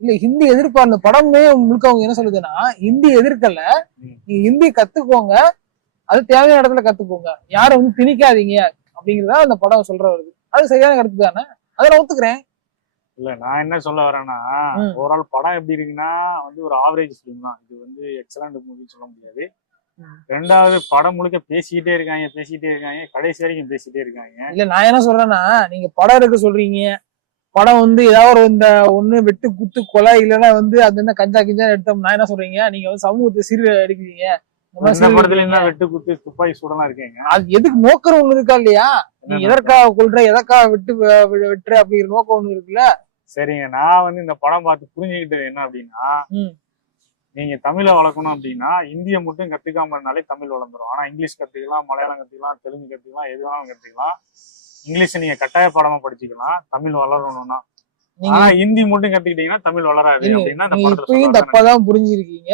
இல்ல ஹிந்தி எதிர்ப்பு அந்த படமே முழுக்க அவங்க என்ன சொல்லுதுன்னா ஹிந்தி எதிர்க்கல, நீங்க ஹிந்தி கத்துக்கோங்க, அது தேவையான இடத்துல கத்துக்கோங்க, யாரும் வந்து திணிக்காதீங்க அப்படிங்கறத அந்த படம் சொல்ற வருது. அது சரியான கருத்து தானே, அதை நான் ஒத்துக்கிறேன். இல்ல நான் என்ன சொல்ல வரேன்னா, ஓவரால் படம் எப்படி இருக்குன்னா வந்து ஒரு ஆவரேஜ் ஃபிலிம் தான். இது வந்து எக்ஸலண்ட் மூவின்னு சொல்ல முடியாது. ரெண்டாவது படம் முழுக்க பேசிக்கிட்டே இருக்காங்க, கடைசி வரைக்கும் பேசிட்டே இருக்காங்க. இல்ல நான் என்ன சொல்றேன்னா, நீங்க படம் எடுக்க சொல்றீங்க, படம் வந்து ஏதாவது ஒரு இந்த ஒண்ணு வெட்டு குத்து கொலை இல்லைன்னா வந்து அது என்ன கஞ்சா கிஞ்சா எடுத்தோம், நான் என்ன சொல்றீங்க, நீங்க வந்து சமூகத்தை சீர எடுக்கிறீங்க. படத்துல என்ன வெட்டு குத்து துப்பாக்கி சூடலாம் இருக்கீங்க, அது எதுக்கு நோக்கம் ஒண்ணு இருக்கா இல்லையா? நீ எதற்காக கொள்ற, எதற்காக வெட்டுற அப்படிங்கிற நோக்கம் ஒண்ணு இருக்குல்ல. சரிங்க, நான் வந்து இந்த படம் பார்த்து புரிஞ்சுக்கிட்டது என்ன அப்படின்னா, நீங்க தமிழை வளர்க்கணும் அப்படின்னா இந்திய மட்டும் கத்துக்காம இருந்தாலே தமிழ் வளர்ந்துரும். ஆனா இங்கிலீஷ் கத்துக்கலாம், மலையாளம் கத்துக்கலாம், தெலுங்கு கத்துக்கலாம், எது வேணாலும் கத்துக்கலாம். இங்கிலீஷ் நீங்க கட்டாய பாடமா படிச்சுக்கலாம் தமிழ் வளரணும்னா. ஆனா ஹிந்தி மட்டும் கத்துக்கிட்டீங்கன்னா தமிழ் வளராது அப்படின்னா இப்பயும் தப்பாதான் புரிஞ்சிருக்கீங்க.